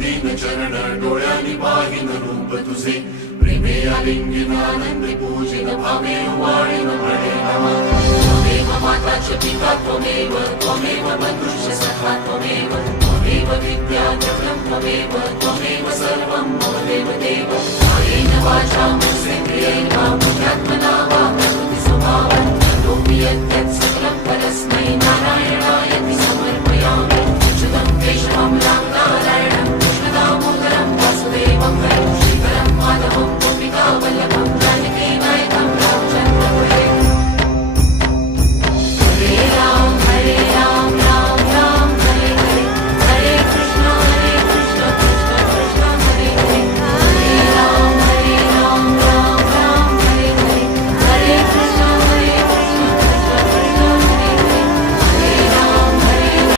दीन चरण डोळ्यांनी पाहिन रूप तुझे प्रेमे आलिंगिन आनंदी पूजिन भावे वाळीन म्हणे नमः त्वमेव माता च पिता त्वमेव त्वमेव बन्धुश्च सखा त्वमेव त्वमेव विद्या द्रव्यं त्वमेव त्वमेव सर्वं मम देवदेव कायेन वाचा मनसेन्द्रियेण वा बुद्ध्यात्मना वा प्रकृतिस्वभावं करोमि यत् सकलं परस्मै नारायणाय